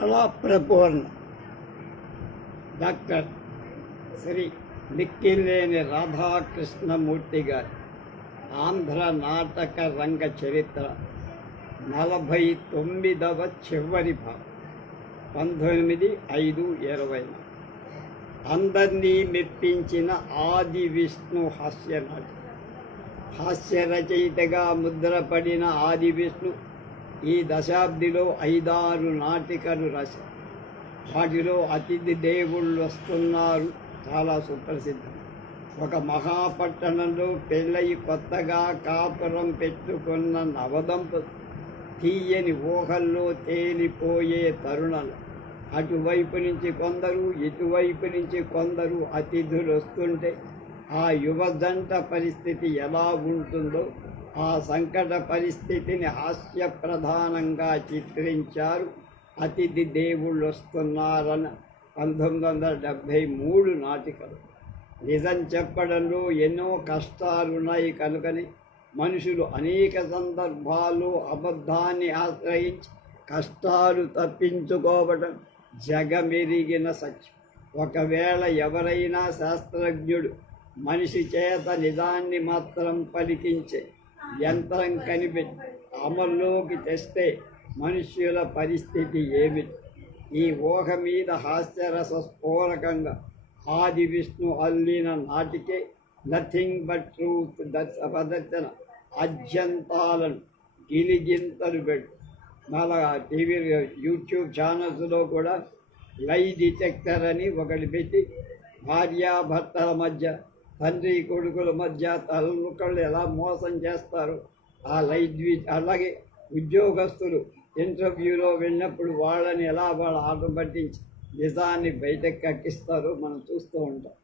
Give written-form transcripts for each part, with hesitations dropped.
కళాప్రపూర్ణ doctor Shri మిక్కిలేని Radhakrishnamurthy గారి ఆంధ్ర నాటక రంగ చరిత్ర 49వ చివరి భాగం 19/5/20. అందరినీ మెప్పించిన ఆది విష్ణు హాస్య రచయితగా ముద్రపడిన ఆది విష్ణు ఈ దశాబ్దిలో 5-6 నాటికలు రాశారు. వాటిలో అతిథి దేవుళ్ళు వస్తున్నారు చాలా సుప్రసిద్ధం. ఒక మహాపట్టణంలో పెళ్ళయి కొత్తగా కాపురం పెట్టుకున్న నవదంపతులు తీయని ఊహల్లో తేలిపోయే తరుణంలో అటువైపు నుంచి కొందరు ఇటువైపు నుంచి కొందరు అతిథులు వస్తుంటే ఆ యువ జంట పరిస్థితి ఎలా ఉంటుందో ఆ సంకట పరిస్థితిని హాస్యప్రధానంగా చిత్రించారు అతిథి దేవుళ్ళు వస్తున్నారన్న 1973 నాటికలు. నిజం చెప్పడంలో ఎన్నో కష్టాలున్నాయి కనుకని మనుషులు అనేక సందర్భాల్లో అబద్ధాన్ని ఆశ్రయించి కష్టాలు తప్పించుకోవడం జగమెరిగిన సత్యం. ఒకవేళ ఎవరైనా శాస్త్రజ్ఞుడు మనిషి చేత నిజాన్ని మాత్రం పలికించే యంత్రం కనిపెట్టి అమల్లోకి తెస్తే మనుష్యుల పరిస్థితి ఏమిటి? ఈ ఊహ మీద హాస్యరస స్ఫోరకంగా ఆది విష్ణు అల్లిన నాటికే నథింగ్ బట్ ట్రూత్ ప్రదర్శన అత్యంతాలను గిలిగింతలు పెట్టు. మళ్ళా టీవీ యూట్యూబ్ ఛానల్స్లో కూడా లై డిటెక్టర్ అని ఒకటి పెట్టి భార్యాభర్తల మధ్య తండ్రి కొడుకుల మధ్య తలముక్కళ్ళు ఎలా మోసం చేస్తారు ఆ అలాగే ఉద్యోగస్తులు ఇంటర్వ్యూలో వెళ్ళినప్పుడు వాళ్ళని ఎలా వాళ్ళ ఆట పట్టించి నిజాన్ని బయటకు కక్కిస్తారో మనం చూస్తూ ఉంటాం.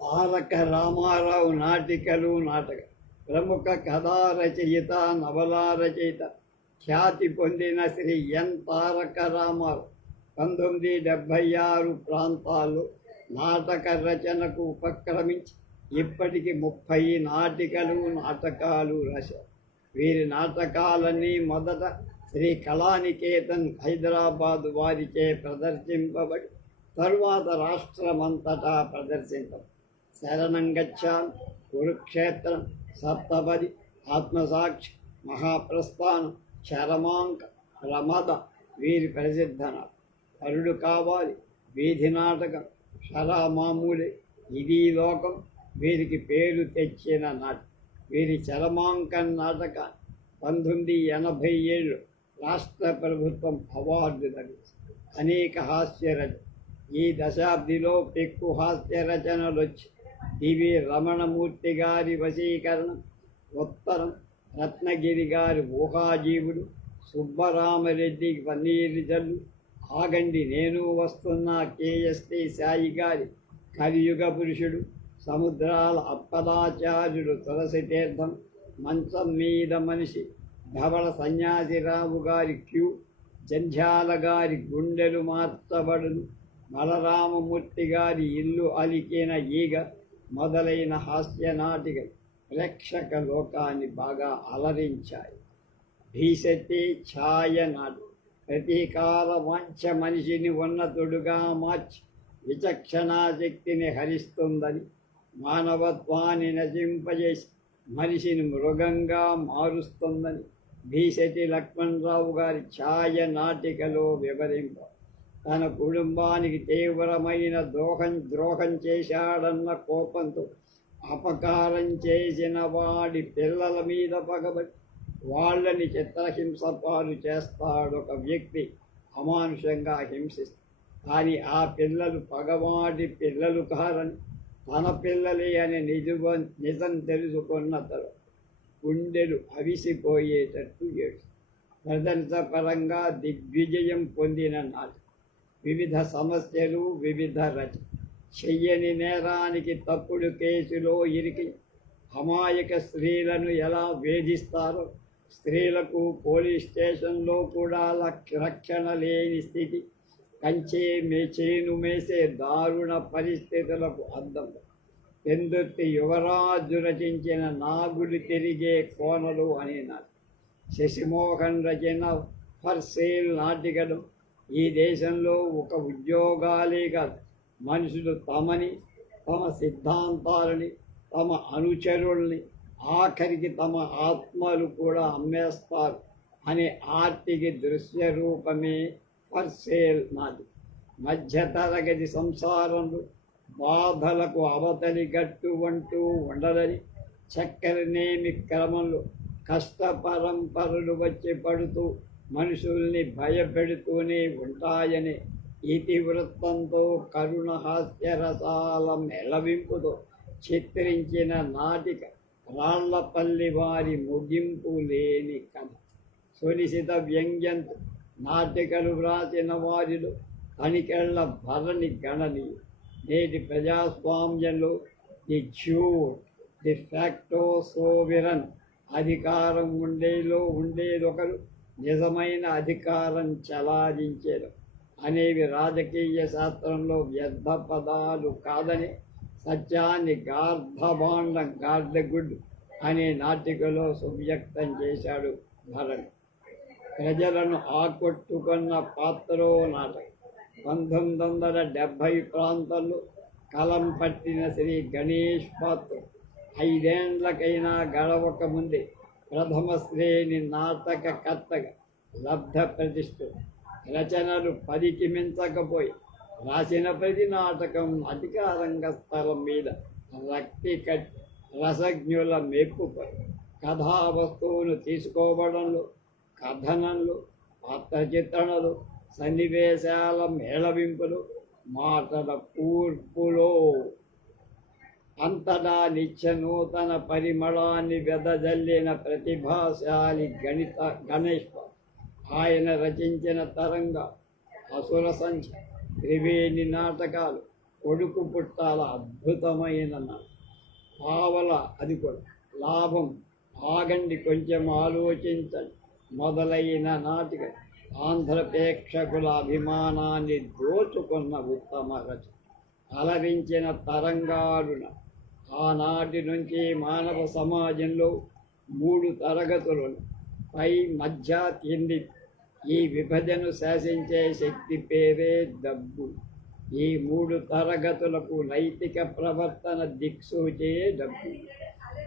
తారక రామారావు నాటికలు ప్రముఖ కథా రచయిత నవలా రచయిత ఖ్యాతి పొందిన శ్రీ ఎన్ తారక రామారావు 1976 ప్రాంతాల్లో నాటక రచనకు ఉపక్రమించి ఇప్పటికి 30 నాటకాలు రాశారు. వీరి నాటకాలన్నీ మొదట శ్రీ కళానికేతన్ హైదరాబాద్ వారిచే ప్రదర్శింపబడి తరువాత రాష్ట్రమంతటా ప్రదర్శించారు. శరణం గచ్ఛామి, కురుక్షేత్రం, సప్తపది, ఆత్మసాక్షి, మహాప్రస్థానం, చరమాంక, ప్రమద వీరి ప్రసిద్ధ నాటకం. వరుడు కావాలి, వీధి నాటకం, షరా మామూలే, ఇది లోకం వీరికి పేరు తెచ్చిన నాటకం. వీరి చరమాంకన్ నాటకాన్ని 1987 రాష్ట్ర ప్రభుత్వం అవార్డు లభించింది. అనేక హాస్య రచన ఈ దశాబ్దిలో పెక్కు హాస్య రచనలు వచ్చి టివి రమణమూర్తి గారి వశీకరణం, ఉత్తరం, రత్నగిరి గారి ఊహాజీవుడు, సుబ్బరామరెడ్డి పన్నీరు జల్లు, ఆగండి నేను వస్తున్నా కేఎస్టి సాయి గారి కలియుగ పురుషుడు, సముద్రాల అప్పదాచార్యుడు తులసి తీర్థం, మంచం మీద మనిషి, ధవళ సన్యాసిరావు గారి క్యూ, జంధ్యాల గారి గుండెలు మార్చబడును, బలరామమూర్తి గారి ఇల్లు అలికిన ఈగ మొదలైన హాస్య నాటికలు ప్రేక్షక లోకాన్ని బాగా అలరించాయి. భీషతి ఛాయ నాటి ప్రతీకార వాంఛ మనిషిని ఉన్నతుడుగా మార్చి విచక్షణాశక్తిని హరిస్తుందని, మానవత్వాన్ని నశింపజేసి మనిషిని మృగంగా మారుస్తుందని భీషతి లక్ష్మణరావు గారి ఛాయ నాటికలో వివరింప తన కుటుంబానికి తీవ్రమైన ద్రోహం చేశాడన్న కోపంతో అపకారం చేసిన వాడి పిల్లల మీద పగబడి వాళ్ళని చిత్రహింస పాలు చేస్తాడు ఒక వ్యక్తి. అమానుషంగా హింసిస్తాడు. కానీ ఆ పిల్లలు పగవాడి పిల్లలు కారని, తన పిల్లలే అని నిజం తెలుసుకున్న తర్వాత గుండెలు అవిసిపోయేటట్టు ఏడు. ప్రదర్శపరంగా దిగ్విజయం పొందిన నాటి వివిధ సమస్యలు, వివిధ రచన. చెయ్యని నేరానికి తప్పుడు కేసులో ఇరికి అమాయక స్త్రీలను ఎలా వేధిస్తారో, స్త్రీలకు పోలీస్ స్టేషన్లో కూడా రక్షణ లేని స్థితి, చేను మేసే దారుణ పరిస్థితులకు అద్దం. పెందుర్తి యువరాజు రచించిన నాగులు తిరిగే కోనలు అనే నాటి, శశిమోహన్ రచన ఫర్ సేల్ నాటికలు ఈ దేశంలో ఒక ఉద్యోగాలే కాదు, మనుషులు తమని, తమ సిద్ధాంతాలని, తమ అనుచరుల్ని, ఆఖరికి తమ ఆత్మలు కూడా అమ్మేస్తారు అనే ఆర్టికి దృశ్య రూపమే ఫర్ సేల్ నాది. మధ్యతరగతి సంసారంలో బాధలకు అవతలి గట్టు అంటూ ఉండదని, చక్కెరనేమి క్రమంలో కష్ట పరంపరలు వచ్చి పడుతూ మనుషుల్ని భయపెడుతూనే ఉంటాయని ఇతివృత్తంతో కరుణ హాస్యరసాల మెలవింపుతో చిత్రించిన నాటిక రాళ్లపల్లి వారి ముగింపు లేని కథ. సునిశిత వ్యంగ్యంతో నాటికలు వ్రాసిన వారిలో తనికెళ్ల భరణి గణనీయుడు. నేటి ప్రజాస్వామ్యంలో ది జ్యూర్, ది ఫ్యాక్టో సోవిరన్, అధికారం ఉండేదొకరు, నిజమైన అధికారం చలాయించేది అనేవి రాజకీయ శాస్త్రంలో వ్యర్థ పదాలు కాదని, సత్యాన్ని గార్ధబాండం గార్ధగుడ్ అనే నాటికలో సువ్యక్తం చేశాడు భరణి. ప్రజలను ఆకట్టుకున్న పాత్రో నాటకం. 1970 ప్రాంతంలో కలం పట్టిన శ్రీ గణేష్ పాత్ర 5 ఏళ్లకైనా గడవక ముందే ప్రథమ శ్రేణి నాటకకర్తగా లబ్ధ ప్రతిష్ఠ. రచనలు 10కి మించకపోయి రాసిన ప్రతి నాటకం అధికారంగ స్థలం మీద రక్తి కట్టి రసజ్ఞుల మెప్పుపై కథా వస్తువును తీసుకోవడంలో, కథనంలో, పాత్ర చిత్రణలు, సన్నివేశాల మేళవింపులు, మాటల కూర్పులో అంతటా నిత్య నూతన పరిమళాన్ని వెదజల్లిన ప్రతిభాశాలి గణేష్. ఆయన రచించిన తరంగ, అసుర సంఖ్య, త్రివేణి నాటకాలు, కొడుకు పుట్టాల అద్భుతమైన పావల, అది కూడా లాభం, ఆగండి కొంచెం ఆలోచించండి మొదలైన నాటిక ఆంధ్ర ప్రేక్షకుల అభిమానాన్ని దోచుకున్న ఉత్తమ రచన. అలరించిన తరంగాలున ఆనాటి నుంచి మానవ సమాజంలో 3 తరగతులను, పై, మధ్య, కింది, ఈ విభజన శాసించే శక్తి పేరే డబ్బు. ఈ 3 తరగతులకు నైతిక ప్రవర్తన దిక్సూచే డబ్బు.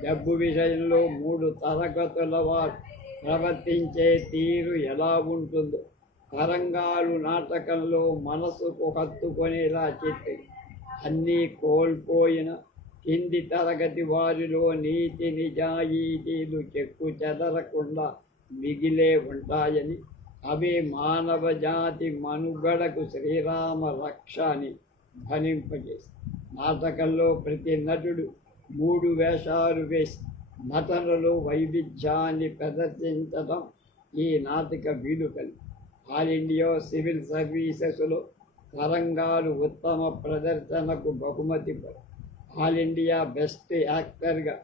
డబ్బు విషయంలో 3 తరగతుల వారు ప్రవర్తించే తీరు ఎలా ఉంటుందో తరంగాలు నాటకంలో మనసుకు హత్తుకొనేలా చెప్పి, అన్నీ కోల్పోయిన కింది తరగతి వారిలో నీతి నిజాయితీలు చెక్కు చెదరకుండా మిగిలే ఉంటాయని, అవే మానవ జాతి మనుగడకు శ్రీరామ రక్ష అని ధ్వనింపజేసి, నాటకంలో ప్రతి నటుడు 3 వేషాలు వేసి నటనలో వైవిధ్యాన్ని ప్రదర్శించడం ఈ నాటక వీలుకలు. ఆల్ ఇండియా సివిల్ సర్వీసెస్లో తరంగాలు ఉత్తమ ప్రదర్శనకు బహుమతి పడి ఆల్ ఇండియా బెస్ట్ యాక్టర్గా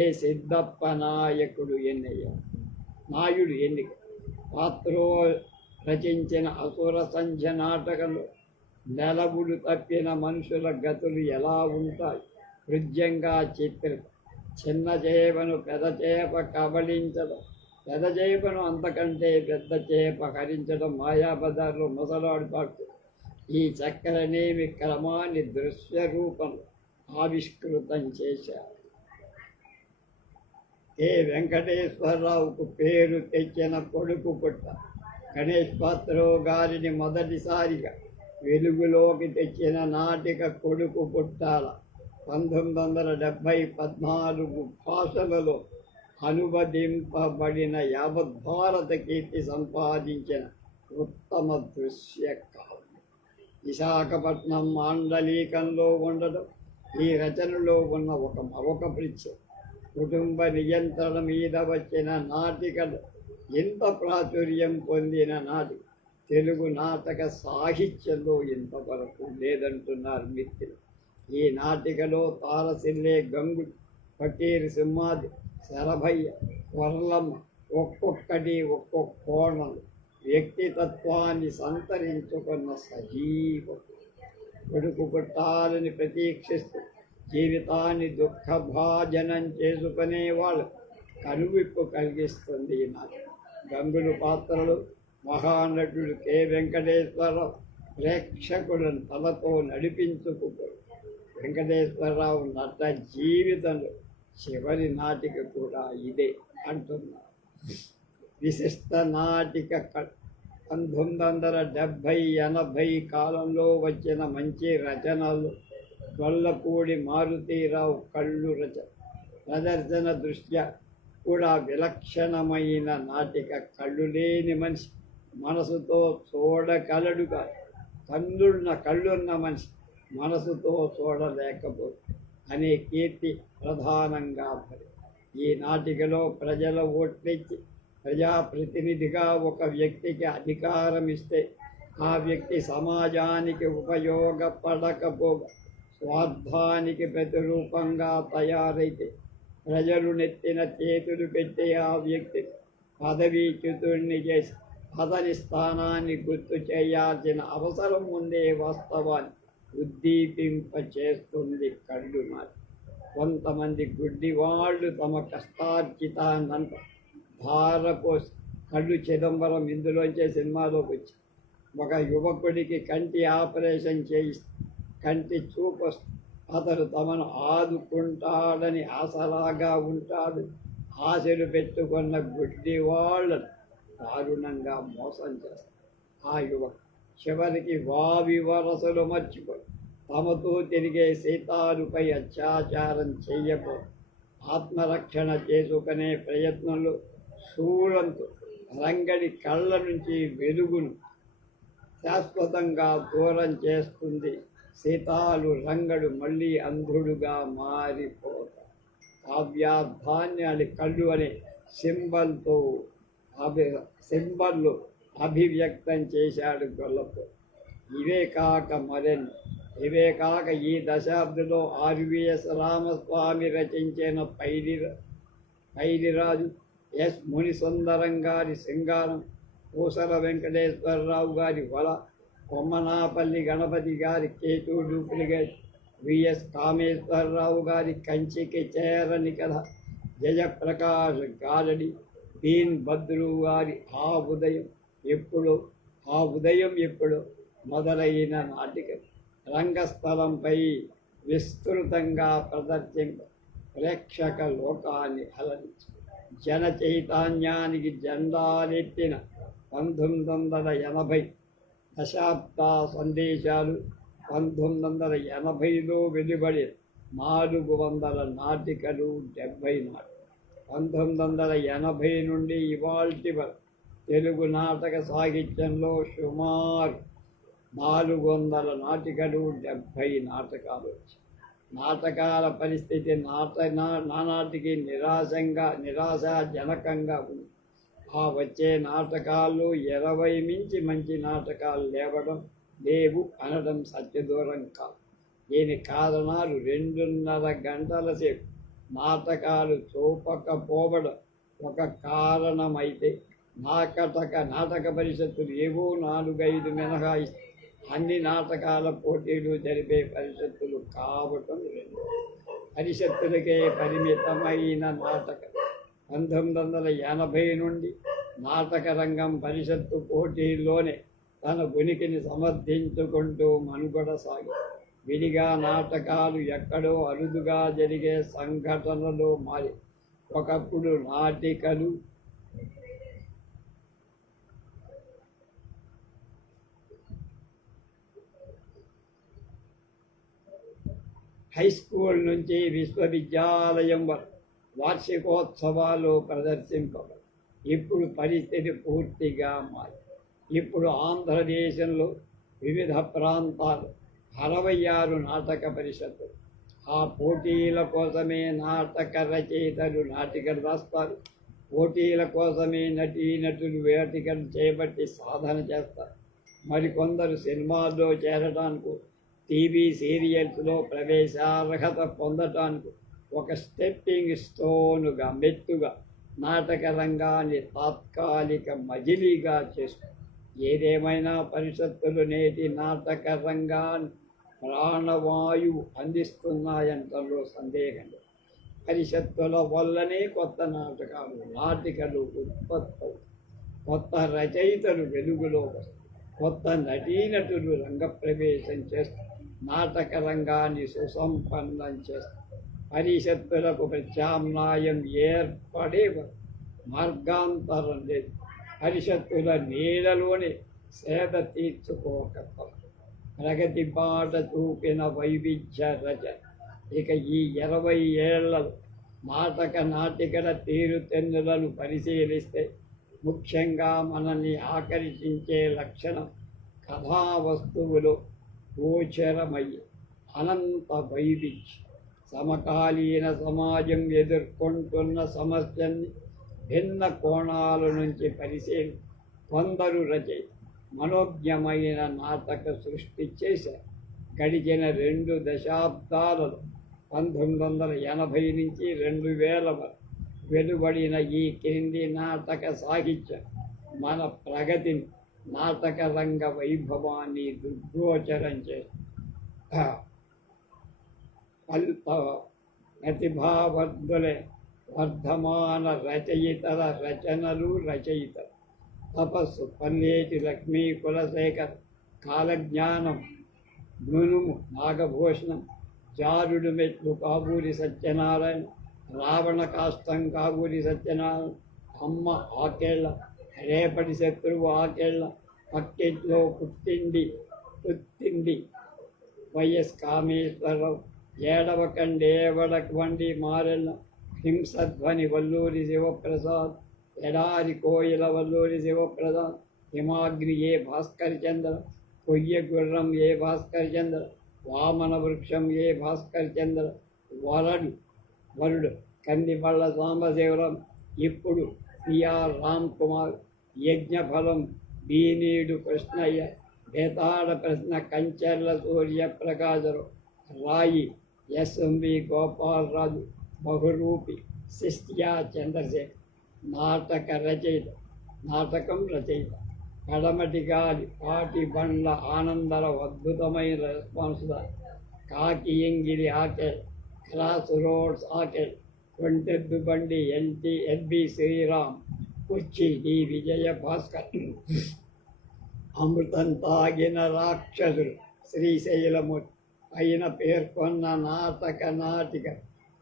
ఏ సిద్ధప్ప నాయుడు ఎన్నిక. పాత్రో రచించిన అసుర సంధ్య నాటకంలో నెలవులు తప్పిన మనుషుల గతులు ఎలా ఉంటాయి హృద్యంగా చిత్రిత. చిన్న చేపను పెద్ద చేప కబళించడం, పెద్ద చేపను అంతకంటే పెద్ద చేప హరించడం మాయాబజార్లో ముసలాడుతాడు. ఈ చక్కెరనేమి క్రమాన్ని దృశ్య రూపంలో ఆవిష్కృతం చేశారు. కె. వెంకటేశ్వరరావుకు పేరు తెచ్చిన కొడుకు పుట్ట గణేష్ పాత్రో గారిని మొదటిసారిగా వెలుగులోకి తెచ్చిన నాటిక కొడుకు పుట్టాల 1970 14 భాషలలో అనువదింపబడిన యావత్ భారత కీర్తి సంపాదించిన ఉత్తమ దృశ్య కావ్యం. విశాఖపట్నం మాండలీకంలో ఉండడం ఈ రచనలో ఉన్న ఒక మరొక ప్రత్యేకత. కుటుంబ నియంత్రణ మీద వచ్చిన నాటికలు ఎంత ప్రాచుర్యం పొందిన నాటిక తెలుగు నాటక సాహిత్యంలో ఇంతవరకు లేదంటున్నారు మిత్రులు. ఈ నాటికలో తారసిల్లే గంగుడు, ఫకీర్ సింహాది, శరభయ్య, వర్లమ్మ ఒక్కొక్కటి ఒక్కొక్క కోణం వ్యక్తితత్వాన్ని సంతరించుకున్న సజీవం. కొడుకు పుట్టాలని ప్రతీక్షిస్తూ జీవితాన్ని దుఃఖభాజనం చేసుకునే వాళ్ళు కనువిప్పు కలిగిస్తుంది ఈ నాటకం. గంగులు పాత్రలు మహానటుడు కె. వెంకటేశ్వరరావు ప్రేక్షకులను తనతో నడిపించుకుపోయి వెంకటేశ్వరరావు నట జీవితంలో చివరి నాటిక కూడా ఇదే అంటున్నారు. విశిష్ట నాటిక 1970-80 కాలంలో వచ్చిన మంచి రచనలు గొల్లపూడి మారుతీరావు కళ్ళు ప్రదర్శన దృష్ట్యా కూడా విలక్షణమైన నాటిక. కళ్ళు లేని మనిషి మనసుతో చూడగలడుగా, కళ్ళున్న మనిషి మనసుతో చూడలేకపోతే అనే కీర్తి ప్రధానంగా ఈ నాటికలో ప్రజల ఓట్లిచ్చి ప్రజాప్రతినిధిగా ఒక వ్యక్తికి అధికారం ఇస్తే ఆ వ్యక్తి సమాజానికి ఉపయోగపడకపోగా స్వార్థానికి ప్రతిరూపంగా తయారైతే ప్రజలు నెత్తిన చేతులు పెట్టి ఆ వ్యక్తి పదవీచ్యుతుడిని చేసి అతని స్థానాన్ని గుర్తు చేయాల్సిన అవసరం ఉండే వాస్తవాన్ని ఉద్దీపింపచేస్తుంది కళ్ళు నాటి. కొంతమంది గుడ్డివాళ్ళు తమ కష్టార్జితాన్నంత ధారపోసి కళ్ళు చిదంబరం ఇందులోంచే సినిమాలోకి వచ్చి ఒక యువకుడికి కంటి ఆపరేషన్ చేయిస్తే కంటి చూపు అతడు తమను ఆదుకుంటాడని ఆసరాగా ఉంటాడు. ఆశలు పెట్టుకున్న గుడ్డి వాళ్ళను దారుణంగా మోసం చేస్తారు. ఆ యువకు చివరికి వావి వరసలు మర్చిపోయి తమతో తిరిగే సీతాలుపై అత్యాచారం చెయ్యకో ఆత్మరక్షణ చేసుకునే ప్రయత్నంలో శూలంతో రంగడి కళ్ళ నుంచి వెలుగును శాశ్వతంగా దూరం చేస్తుంది. సీతాలు రంగడు మళ్ళీ అంధుడుగా మారిపోతాడు. కావ్యార్థాన్ని కళ్ళు అనే సింబల్తో సింబల్లు అభివ్యక్తం చేశాడు గొల్లతో. ఇవే కాక ఈ దశాబ్దిలో ఆర్వీఎస్ రామస్వామి రచించిన పైడిరాజు, ఎస్ మునిసుందరం గారి సింగారం, పూసల వెంకటేశ్వరరావు గారి వల, కొమ్మనాపల్లి గణపతి గారి కేతు డూప్లికేట్, విఎస్ కామేశ్వరరావు గారి కంచికి చేరని కథ, జయప్రకాష్ గారడి, దీన్ బద్రు గారి ఆ ఉదయం ఎప్పుడు మొదలైన నాటిక రంగస్థలంపై విస్తృతంగా ప్రదర్శింప ప్రేక్షక లోకాన్ని అలరించి జన చైతన్యానికి జెండాలెత్తిన 1980 దశాబ్ద సందేశాలు. 1980లో వెలువడి 400 నాటికలు, 70 నాటికలు. 1980 నుండి ఇవాల్టి వరకు తెలుగు నాటక సాహిత్యంలో సుమారు 400 నాటికలు, 70 నాటకాలు వచ్చాయి. నాటకాల పరిస్థితి నానాటికి నిరాశాజనకంగా ఉంది. ఆ వచ్చే నాటకాల్లో 20 మించి మంచి నాటకాలు లేవు అనడం సత్యదూరం కాదు. దీని కారణాలు 2.5 గంటల సేపు నాటకాలు చూపకపోవడం ఒక కారణమైతే, నాటక పరిషత్తులు ఏవో 4-5 మినహాయిస్తే అన్ని నాటకాల పోటీలు జరిపే పరిషత్తులు కావటం రెండు. పరిషత్తులకే పరిమితమైన నాటకం 1980 నుండి నాటక రంగం పరిషత్తు పోటీల్లోనే తన ఉనికిని సమర్థించుకుంటూ మనుగడ సాగి విడిగా నాటకాలు ఎక్కడో అరుదుగా జరిగే సంఘటనలో మారి ఒకప్పుడు నాటికలు హై స్కూల్ నుంచి విశ్వవిద్యాలయం వరకు వార్షికోత్సవాలు ప్రదర్శింపబడి ఇప్పుడు పరిస్థితి పూర్తిగా మారి ఇప్పుడు ఆంధ్రదేశంలో వివిధ ప్రాంతాలు 66 నాటక పరిషత్తులు. ఆ పోటీల కోసమే నాటక రచయితలు నాటికలు రాస్తారు. పోటీల కోసమే నటీనటులు వేటికలు చేపట్టి సాధన చేస్తారు. మరికొందరు సినిమాల్లో చేరడానికి, టీవీ సీరియల్స్లో ప్రవేశార్హత పొందటానికి ఒక స్టెప్పింగ్ స్టోన్గా మెట్టుగా నాటక రంగాన్ని తాత్కాలిక మజిలీగా చేస్తుంది. ఏదేమైనా పరిషత్తులు నేటి నాటక రంగాన్ని ప్రాణవాయువు అందిస్తున్నాయంటలో సందేహం లేదు. పరిషత్తుల వల్లనే కొత్త నాటికలు ఉత్పత్తి. కొత్త రచయితలు వెలుగులో వస్తారు. కొత్త నటీనటులు రంగప్రవేశం చేస్తారు. నాటక రంగాన్ని సుసంపన్నం చేస్తారు. పరిషత్తులకు ప్రత్యామ్నాయం ఏర్పడే మార్గాంతరం లేదు. పరిషత్తుల నీడలోనే సేద తీర్చుకోకపో ప్రగతి బాట చూపిన వైవిధ్య రచన. ఇక ఈ 20 ఏళ్లలో నాటికల తీరుతెన్నులను పరిశీలిస్తే ముఖ్యంగా మనల్ని ఆకర్షించే లక్షణం కథా వస్తువులు గోచరమయ్యే అనంత వైవిధ్యం. సమకాలీన సమాజం ఎదుర్కొంటున్న సమస్యల్ని భిన్న కోణాల నుంచి పరిశీలి కొందరు మనోజ్ఞమైన నాటక సృష్టి చేశారు. గడిచిన 2 దశాబ్దాలలో 1980 నుంచి 2000 వరకు వెలువడిన ఈ క్రింది నాటక సాహిత్యం మన ప్రగతిని, నాటక రంగ వైభవాన్ని దుర్గోచరం చేస్తారు. ప్రతిభావర్ధులే వర్ధమాన రచయితల రచయితలు తపస్సు పల్లేటి లక్ష్మీ కులశేఖర్, కాలజ్ఞానం నునుము నాగభూషణం, జారుడు మెట్లు కాబూరి సత్యనారాయణ, రావణ కాష్టం కాబూరి సత్యనారాయణ, అమ్మ ఆకేళ్ల, రేపటి శత్రువు ఆకేళ్ల, పక్కెట్లో పుట్టింది వైఎస్ కామేశ్వరరావు, ఏడవకండేవడవండి మారెళ్ళ, హింసధ్వని వల్లూరి శివప్రసాద్, ఎడారి కోయిల వల్లూరి శివప్రసాద్, హిమాగ్ని ఏ భాస్కర్ చంద్ర, కొయ్య గుర్రం ఏ భాస్కర్ చంద్ర, వామన వృక్షం ఏ భాస్కర్ చంద్ర, వరుడు కందిపళ్ళ సాంబశివరాం, ఇప్పుడు పిఆర్ రామ్ కుమార్, యజ్ఞఫలం బీనీడు కృష్ణయ్య, బేతాడ ప్రశ్న కంచెర్ల సూర్యప్రకాశరావు, రాయి ఎస్ఎంవి గోపాలరాజు, బహురూపి శిష్ట్యా చంద్రశేఖర్. నాటకం రచయిత కడమటి గాలి పాటి బండ్ల ఆనందరావు, అద్భుతమైన రెస్పాన్స్. కాకి ఎంగిలి ఆకేల్, క్రాస్ రోడ్స్ ఆకేల్, కొంటెద్దు బండి ఎల్బి శ్రీరామ్, కుర్చీ డి విజయ భాస్కర్, అమృతం తాగిన రాక్షసుడు శ్రీశైలమూర్తి. పైన పేర్కొన్న నాటిక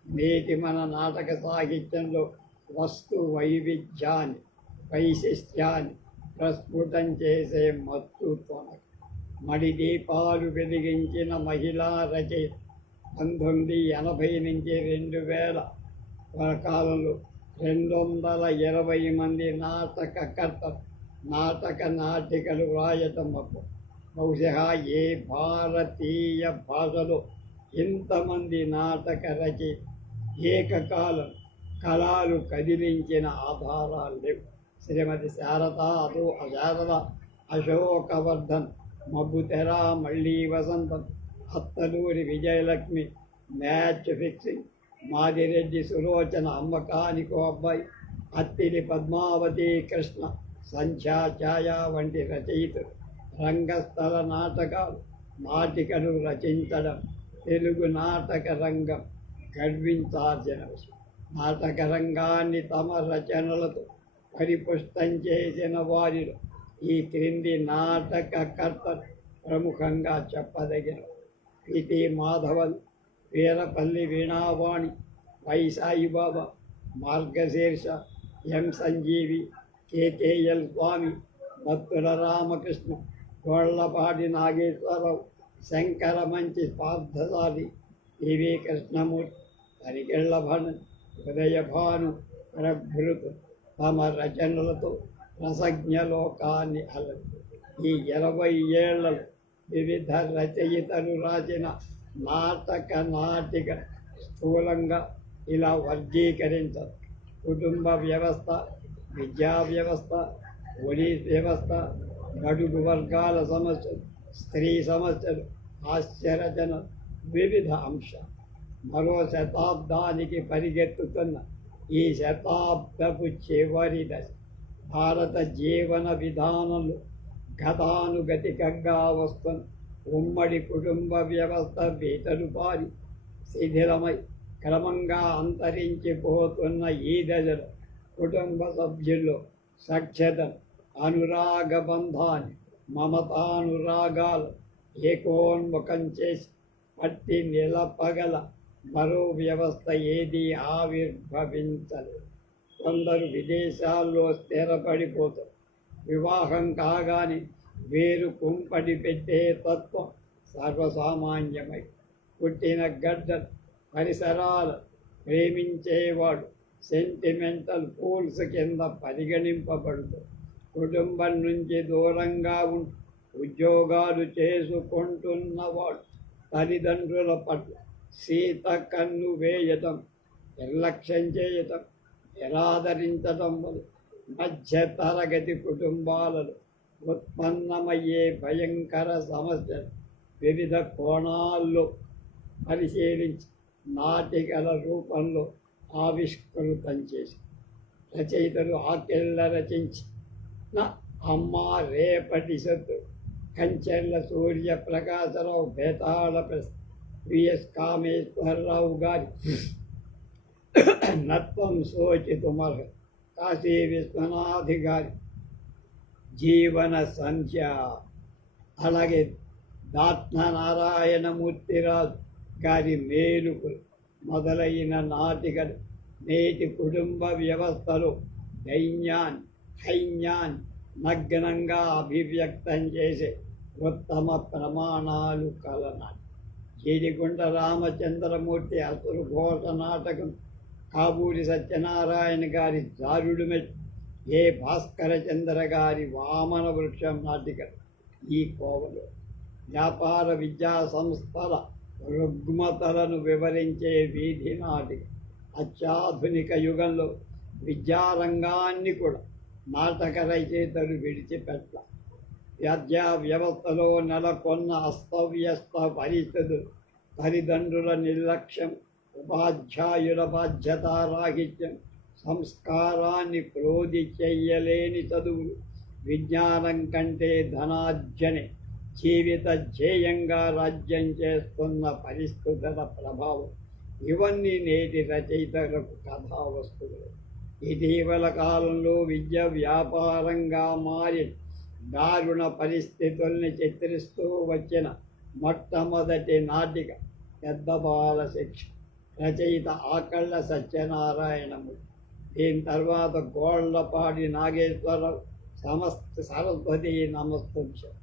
నేటి మన నాటక సాహిత్యంలో వస్తు వైవిధ్యాన్ని, వైశిష్ట్యాన్ని ప్రస్ఫుటం చేసే మత్తుత్వం. మడి దీపాలు వెలిగించిన మహిళా రచయిత 1980 నుంచి 2000 కాలంలో 220 మంది నాటకకర్తలు నాటికలు రాయటం బహుశా ఏ భారతీయ భాషలో ఇంతమంది నాటక రచయిత ఏకకాలం కళలు కదిలించిన ఆధారాలు లేవు. శ్రీమతి శారద అశోకవర్ధన్, మబ్బుతెర మళ్ళీ వసంతం, అత్తలూరి విజయలక్ష్మి మ్యాచ్ ఫిక్సింగ్, మాదిరెడ్డి సులోచన అమ్మకానికో అబ్బాయి, అత్తిలి పద్మావతి కృష్ణ, సంధ్యా ఛాయ వంటి రచయితలు రంగస్థల నాటికలు రచించడం తెలుగు నాటక రంగం గర్వించాల్సిన విషయం. నాటక రంగాన్ని తమ రచనలతో పరిపుష్టం చేసిన వారిలో ఈ క్రింది నాటకకర్తలు ప్రముఖంగా చెప్పదగిన: పిటి మాధవన్, వీరపల్లి వీణావాణి, వై సాయిబాబా, మార్గశీర్ష, ఎం సంజీవి, కేకేఎల్ స్వామి, భక్తుల రామకృష్ణ, గోళ్లపాటి నాగేశ్వరరావు, శంకరమంచి పార్థసారి, టివి కృష్ణమూర్తి, తరికెళ్ల భరణ్, ఉదయభాను ప్రభృతు తమ రచనలతో రసజ్ఞలోకాన్ని అలరు. ఈ 20 ఏళ్లలో వివిధ రచయితలు రాసిన నాటిక స్థూలంగా ఇలా వర్గీకరించారు: కుటుంబ వ్యవస్థ, విద్యా వ్యవస్థ, పోలీస్ వ్యవస్థ, బడుగు వర్గాల సమస్యలు, స్త్రీ సమస్యలు, హాస్యరచన, వివిధ అంశాలు. మరో శతాబ్దానికి పరిగెత్తుతున్న ఈ శతాబ్దపు చివరి దశ భారత జీవన విధానంలో గతానుగతికంగా వస్తున్న ఉమ్మడి కుటుంబ వ్యవస్థ బీటలుపారి శిథిలమై క్రమంగా అంతరించిపోతున్న ఈ దశలో కుటుంబ సభ్యుల్లో సఖ్యతను, అనురాగబంధాన్ని మమతానురాగాలు ఏకోన్ముఖం చేసి పట్టి నిలపగల మరో వ్యవస్థ ఏది ఆవిర్భవించలేదు. కొందరు విదేశాల్లో స్థిరపడిపోతారు. వివాహం కాగానే వేరు కుంపడి పెట్టే తత్వం సర్వసామాన్యమై పుట్టిన గడ్డలు పరిసరాలు ప్రేమించేవాడు సెంటిమెంటల్ ఫూల్స్ కింద పరిగణింపబడుతుంది. కుటుంబం నుంచి దూరంగా ఉంటూ ఉద్యోగాలు చేసుకుంటున్నవాడు తల్లిదండ్రుల పట్ల సీత కన్ను వేయటం, నిర్లక్ష్యం చేయటం, నిరాదరించటం వల్ల మధ్య తరగతి కుటుంబాలలో ఉత్పన్నమయ్యే భయంకర సమస్యలు వివిధ కోణాల్లో పరిశీలించి నాటికల రూపంలో ఆవిష్కృతం చేసి రచయితలు ఆకెళ్ళ రచించి అమ్మ రేపటి శత్రు కంచెర్ల సూర్యప్రకాశరావు బేతాళ విఎస్ కామేశ్వరరావు గారి నత్వం శోచితుమర్హ, కాశీ విశ్వనాథ్ గారి జీవన సంఖ్య, అలాగే దాత్న నారాయణమూర్తిరాజు గారి మేలుకులు మొదలైన నాటికలు నేటి కుటుంబ వ్యవస్థలో దైన్యాన్ని హైన్యాన్ని నగ్నంగా అభివ్యక్తం చేసే ఉత్తమ ప్రమాణాలు కలనాటి. జీడిగుంట రామచంద్రమూర్తి అసురు ఘోష నాటకం, కాబూరి సత్యనారాయణ గారి జారుడు మెట్టు, ఏ భాస్కరచంద్ర గారి వామన వృక్షం నాటికలు ఈ కోవలో వ్యాపార విద్యా సంస్థల రుగ్మతలను వివరించే వీధి నాటిక. అత్యాధునిక యుగంలో విద్యారంగాన్ని కూడా నాటక రచయితలు విడిచిపెట్ట. విద్యా వ్యవస్థలో నెలకొన్న అస్తవ్యస్త పరిస్థితులు, తల్లిదండ్రుల నిర్లక్ష్యం, ఉపాధ్యాయుల బాధ్యతారాహిత్యం, సంస్కారాన్ని క్రోధి చెయ్యలేని చదువులు, విజ్ఞానం కంటే ధనార్జనే జీవిత ధ్యేయంగా రాజ్యం చేస్తున్న పరిస్థితుల ప్రభావం ఇవన్నీ నేటి రచయితలకు కథా వస్తువులు. ఇటీవల కాలంలో విద్య వ్యాపారంగా మారి దారుణ పరిస్థితుల్ని చిత్రిస్తూ వచ్చిన మొట్టమొదటి నాటిక పెద్ద బాల శిక్ష, రచయిత ఆకళ్ళ సత్యనారాయణమూర్తి. దీని తర్వాత గోళ్లపాడి నాగేశ్వరరావు సమస్త సరస్వతి నమస్తుంశం.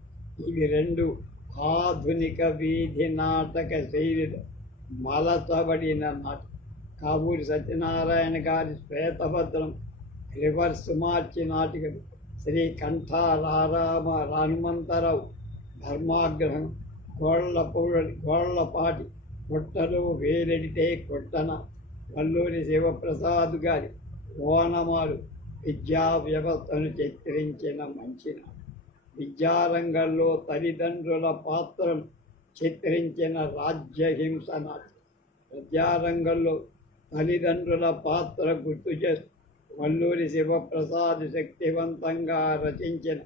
ఇవి రెండు ఆధునిక వీధి నాటక శైలిలో మలచబడిన నాటకం. కాబూరి సత్యనారాయణ గారి శ్వేతభద్రం రివర్స్ మార్చి నాటికలు, శ్రీ కంఠారామ హనుమంతరావు ధర్మాగ్రహం, గోళ్లపాటి కొట్టలో వేరెడితే కొట్టన, వల్లూరి శివప్రసాద్ గారి ఓనమాలు విద్యా వ్యవస్థను చిత్రించిన మంచి నాటకం. విద్యారంగంలో తల్లిదండ్రుల పాత్రను చిత్రించిన రాజ్యహింస నాటకం. విద్యారంగంలో తల్లిదండ్రుల పాత్ర గుర్తు చేస్తూ వల్లూరి శివప్రసాద్ శక్తివంతంగా రచించిన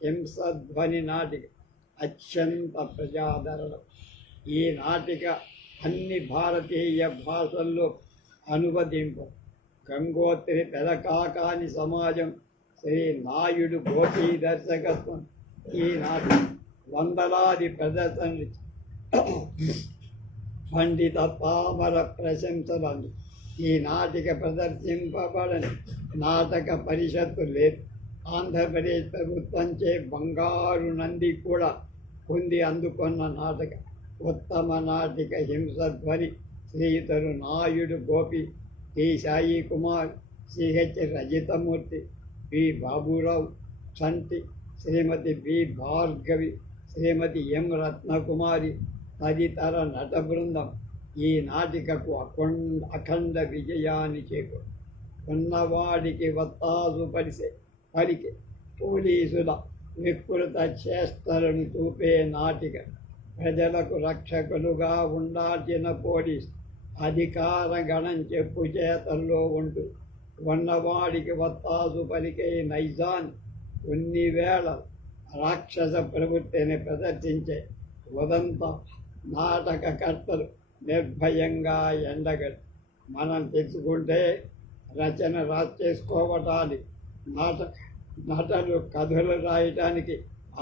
హింసధ్వని నాటిక అత్యంత ప్రజాదరణ. ఈ నాటిక అన్ని భారతీయ భాషల్లో అనువదింపు. గంగోత్రి పెదకాకాని సమాజం శ్రీ నాయుడు గోపీ దర్శకత్వం ఈ నాటిక వందలాది ప్రదర్శనలు పండిత పామర ప్రశంసలు. ఈ నాటిక ప్రదర్శింపబడని నాటక పరిషత్తు లేదు. ఆంధ్రప్రదేశ్ ప్రభుత్వంచే బంగారు నంది కూడా పొంది అందుకున్న నాటక. ఉత్తమ నాటిక హింసధ్వని శ్రీయుతులు Naidu Gopi, T Sai Kumar, CH Rajithamurthy, B Baburao Chanti, Shrimati B Bhargavi, Shrimati M Ratnakumari తదితర నట బృందం ఈ నాటికకు అఖండ విజయాన్ని చేకూరు. ఉన్నవాడికి వత్తాసు పలికే పోలీసుల వికృత చేష్టలను చూపే నాటిక. ప్రజలకు రక్షకులుగా ఉండాల్సిన పోలీసు అధికార గణం చెప్పు చేతల్లో ఉంటూ ఉన్నవాడికి వత్తాసు పలికే నైజాన్ కొన్ని వేళ రాక్షస ప్రవృత్తిని ప్రదర్శించే ఉదంత నాటకకర్తలు నిర్భయంగా ఎండగడు. మనం తెచ్చుకుంటే రచన చేసుకోవటానికి నటలు కథలు రాయటానికి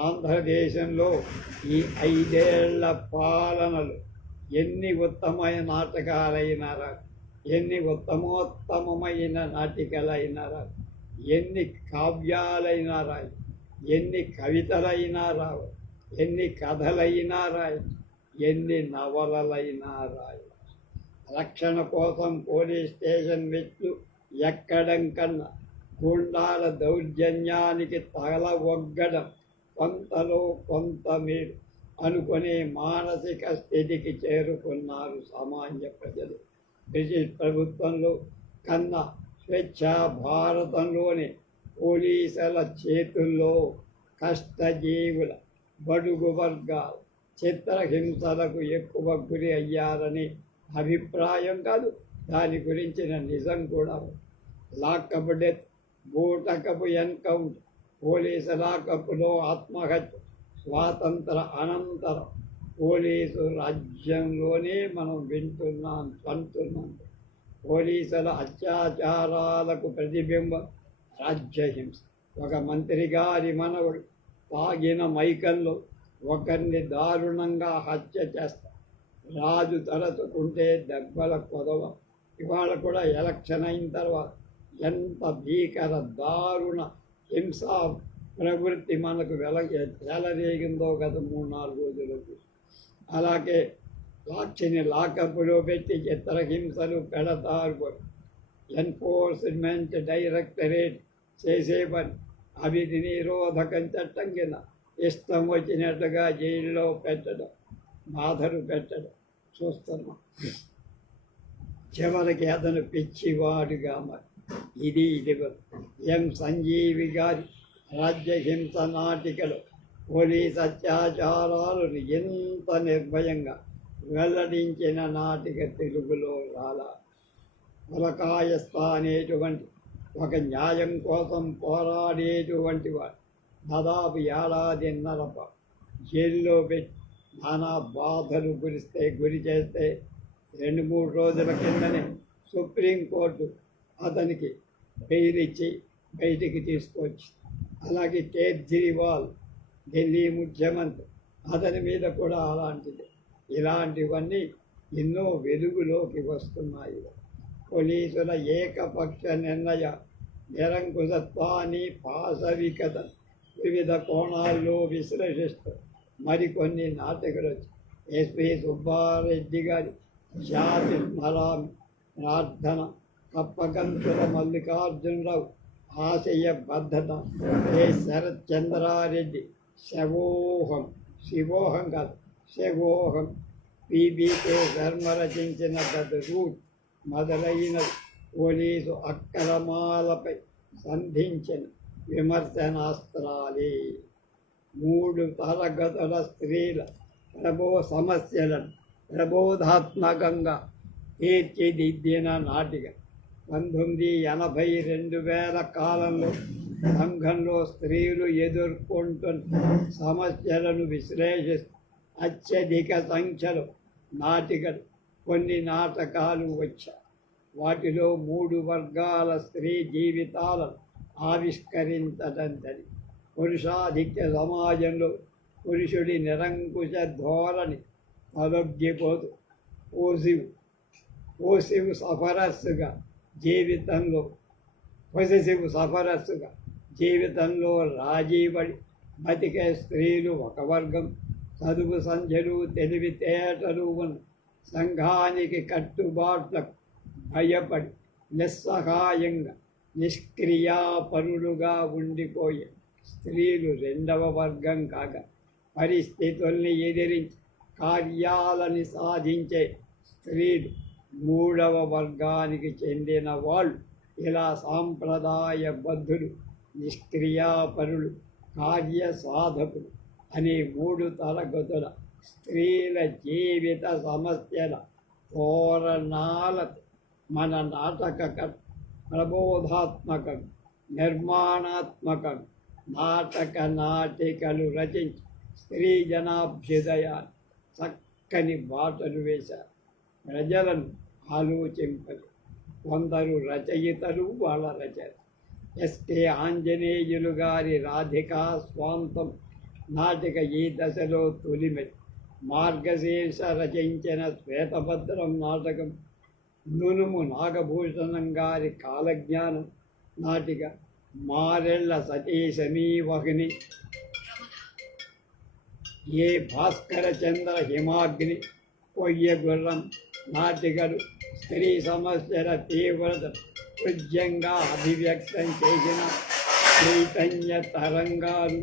ఆంధ్రదేశంలో ఈ 5 ఏళ్ల పాలనలు ఎన్ని ఉత్తమమైన నాటకాలైనా రావు, ఎన్ని ఉత్తమోత్తమమైన నాటికలైనా రావు, ఎన్ని కావ్యాలైనా రాయి, ఎన్ని కవితలైనా రావు, ఎన్ని కథలైనా రాయి, ఎన్ని నవలలైనా రాయి. రక్షణ కోసం పోలీస్ స్టేషన్ మెట్లు ఎక్కడం కన్నా గుండాల దౌర్జన్యానికి తల ఒగ్గడం కొంతలో కొంత మీరు అనుకునే మానసిక స్థితికి చేరుకున్నారు సామాన్య ప్రజలు. బ్రిటిష్ ప్రభుత్వంలో కన్నా స్వచ్ఛ భారతంలోని పోలీసుల చేతుల్లో కష్టజీవుల బడుగు వర్గాలు చిత్రహింసలకు ఎక్కువ గురి అయ్యారని అభిప్రాయం కాదు, దాని గురించిన నిజం కూడా. లాకప్ డెత్, బూటకపు ఎన్కౌంటర్, పోలీసు లాకప్లో ఆత్మహత్య, స్వాతంత్ర అనంతరం పోలీసు రాజ్యంలోనే మనం వింటున్నాం. పోలీసుల అత్యాచారాలకు ప్రతిబింబం రాజ్యహింస. ఒక మంత్రి గారి మనవడు తాగిన మైకంలో ఒకరిని దారుణంగా హత్య చేస్తారు. రాజు తలచుకుంటే దెబ్బల కొదవ. ఇవాళ కూడా ఎలక్షన్ అయిన తర్వాత ఎంత భీకర దారుణ హింసా ప్రవృత్తి మనకు చెలరేగిందో గత 3-4 రోజులకు. అలాగే సాక్షిని లాకప్లో పెట్టి చిత్రహింసలు పెడతారు. ఎన్ఫోర్స్మెంట్ డైరెక్టరేట్ చేసే పని అవిధి నిరోధకం చట్టం కింద ఇష్టం వచ్చినట్టుగా జైల్లో పెట్టడం, బాధలు పెట్టడం చూస్తున్నాం. చివరికి అతను పిచ్చివాడుగా మరి ఇది ఎం సంజీవి గారి రాజ్యహింస నాటికలు పోలీస్ అత్యాచారాలను ఎంత నిర్భయంగా వెల్లడించిన నాటిక తెలుగులో రాలా. పులకాయస్థ అనేటువంటి ఒక న్యాయం కోసం పోరాడేటువంటి వాడు దాదాపు 1.5 ఏళ్ల జైల్లో పెట్టి నానా బాధలు గురి చేస్తే 2-3 రోజుల కిందనే సుప్రీంకోర్టు అతనికి బెయిల్ ఇచ్చి బయటికి తీసుకొచ్చి, అలాగే కేజ్రీవాల్ ఢిల్లీ ముఖ్యమంత్రి, అతని మీద కూడా అలాంటిది. ఇలాంటివన్నీ ఎన్నో వెలుగులోకి వస్తున్నాయి. పోలీసుల ఏకపక్ష నిర్ణయ నిరంకుశత్వాన్ని, పాశవికతను వివిధ కోణాల్లో విశ్లేషిస్తూ మరికొన్ని నాటకాలు వచ్చి ఎస్పి సుబ్బారెడ్డి గారి జాతి స్మరామి, ప్రార్థన, కప్పగంతుల మల్లికార్జునరావు ఆశయ బద్ధత, ఏ శరత్ చంద్రారెడ్డి శివోహం కాదు శవోహం, పిబికే శర్మ రచించిన ద రూట్ మొదలైన పోలీసు అక్రమాలపై సంధించిన విమర్శనాస్త్రాలే. 3 తరగతుల స్త్రీల సమస్యలను ప్రబోధాత్మకంగా తీర్చిదిద్దిన నాటిక. 1980-2000 కాలంలో సంఘంలో స్త్రీలు ఎదుర్కొంటున్న సమస్యలను విశ్లేషిస్తూ అత్యధిక సంఖ్యలో నాటికలు, కొన్ని నాటకాలు వచ్చాయి. వాటిలో 3 వర్గాల స్త్రీ జీవితాలను ఆవిష్కరించదంతని. పురుషాధిక్య సమాజంలో పురుషుడి నిరంకుశ ధోరణి తలొగ్గిపోతూ పొసెసివ్ సఫరస్సుగా జీవితంలో రాజీపడి బతికే స్త్రీలు ఒక వర్గం, చదువు సంధ్యలు తెలివితేటలు ఉన్న సంఘానికి కట్టుబాట్లకు భయపడి నిస్సహాయంగా నిష్క్రియాపరులుగా ఉండిపోయే స్త్రీలు 2వ వర్గం కాగా, పరిస్థితుల్ని ఎదిరించి కార్యాలని సాధించే స్త్రీలు 3వ వర్గానికి చెందిన వాళ్ళు. ఇలా సాంప్రదాయబద్ధులు, నిష్క్రియాపరులు, కార్యసాధకులు అనే 3 తరగతుల స్త్రీల జీవిత సమస్యల తోరణాలకు మన నాటక ప్రబోధాత్మకం, నిర్మాణాత్మకం నాటికలు రచించి స్త్రీ జనాభ్యుదయాన్ని చక్కని బాటలు వేశారు. ప్రజలను ఆలోచింపదు. కొందరు రచయితలు వాళ్ళ రచన ఎస్కే ఆంజనేయులు గారి రాధికా స్వాంతం నాటిక ఈ దశలో తొలిమెట్. మార్గశీర్ష రచించిన శ్వేతభద్రం నాటకం, నునుము నాగభూషణం గారి కాలజ్ఞానం నాటిక, మారెళ్ళ సతీశమీవహిని ఏ భాస్కర చంద్ర హిమాగ్ని, కొయ్య గుర్రం నాటికలు స్త్రీ సమస్యల తీవ్రత హృద్యంగా అభివ్యక్తం చేసిన చైతన్య తరంగాలు.